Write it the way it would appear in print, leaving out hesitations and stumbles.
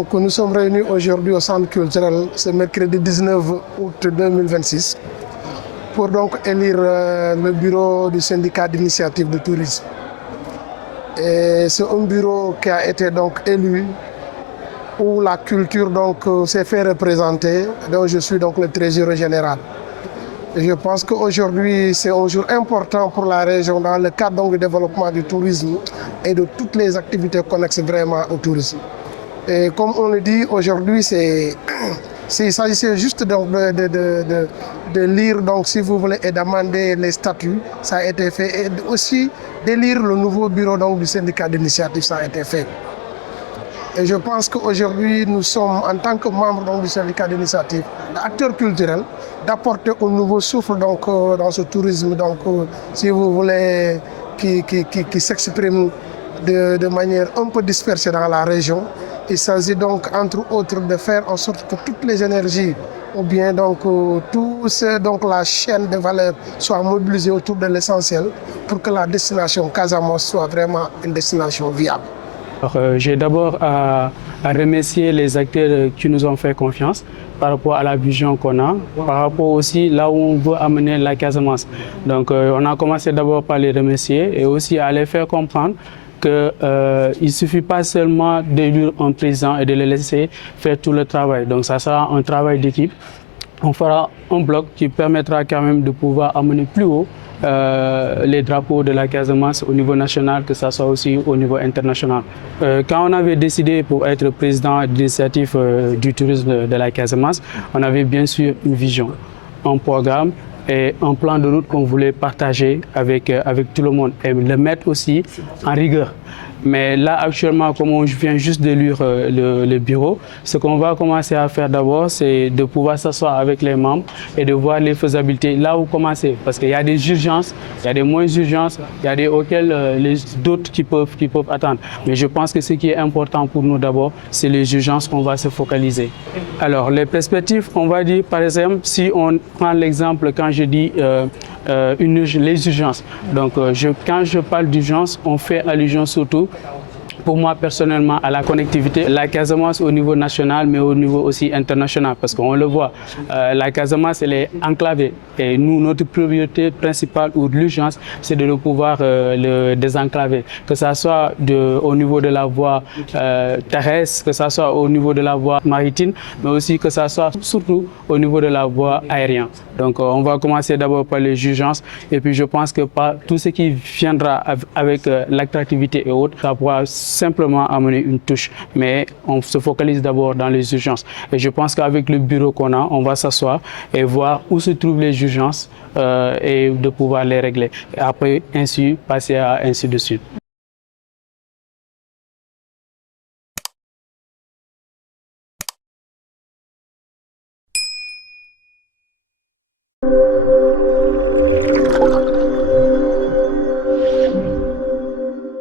Donc nous sommes réunis aujourd'hui au Centre culturel ce mercredi 19 août 2026 pour donc élire le bureau du syndicat d'initiative de tourisme. Et c'est un bureau qui a été donc élu où la culture donc s'est fait représenter, dont je suis donc le trésorier général. Et je pense qu'aujourd'hui c'est un jour important pour la région dans le cadre donc du développement du tourisme et de toutes les activités connexes vraiment au tourisme. Et comme on le dit aujourd'hui, il s'agissait juste donc de lire, donc, si vous voulez, et d'amender les statuts, ça a été fait, et aussi d'élire le nouveau bureau donc, du syndicat d'initiative, ça a été fait. Et je pense qu'aujourd'hui, nous sommes, en tant que membres donc, du syndicat d'initiative, acteurs culturels, d'apporter un nouveau souffle donc, dans ce tourisme, donc, si vous voulez, qui s'exprime de manière un peu dispersée dans la région. Il s'agit donc, entre autres, de faire en sorte que toutes les énergies, ou bien donc, donc la chaîne de valeur soit mobilisée autour de l'essentiel pour que la destination Casamance soit vraiment une destination viable. J'ai d'abord à remercier les acteurs qui nous ont fait confiance par rapport à la vision qu'on a, par rapport aussi là où on veut amener la Casamance. Donc on a commencé d'abord par les remercier et aussi à les faire comprendre qu'il ne suffit pas seulement d'élire un président et de le laisser faire tout le travail. Donc ça sera un travail d'équipe. On fera un bloc qui permettra quand même de pouvoir amener plus haut les drapeaux de la Casamance au niveau national, que ce soit aussi au niveau international. Quand on avait décidé pour être président d'initiative du tourisme de la Casamance, on avait bien sûr une vision, un programme et un plan de route qu'on voulait partager avec tout le monde et le mettre aussi en rigueur. Mais là, actuellement, comme je viens juste de lire le bureau, ce qu'on va commencer à faire d'abord, c'est de pouvoir s'asseoir avec les membres et de voir les faisabilités, là où commencer. Parce qu'il y a des urgences, il y a des moins urgences, il y a des auxquelles d'autres qui peuvent attendre. Mais je pense que ce qui est important pour nous d'abord, c'est les urgences qu'on va se focaliser. Alors, les perspectives, on va dire, par exemple, si on prend l'exemple, quand je dis les urgences. Donc, quand je parle d'urgence, on fait allusion surtout, pour moi personnellement, à la connectivité, la Casamance au niveau national, mais au niveau aussi international, parce qu'on le voit, la Casamance, elle est enclavée. Et nous, notre priorité principale ou de l'urgence, c'est de pouvoir le désenclaver, que ce soit au niveau de la voie terrestre, que ce soit au niveau de la voie maritime, mais aussi que ce soit surtout au niveau de la voie aérienne. Donc, on va commencer d'abord par les urgences, et puis je pense que par tout ce qui viendra avec l'attractivité et autres, ça pourra simplement amener une touche, mais on se focalise d'abord dans les urgences. Et je pense qu'avec le bureau qu'on a, on va s'asseoir et voir où se trouvent les urgences et de pouvoir les régler. Et après, ainsi, passer à ainsi de suite.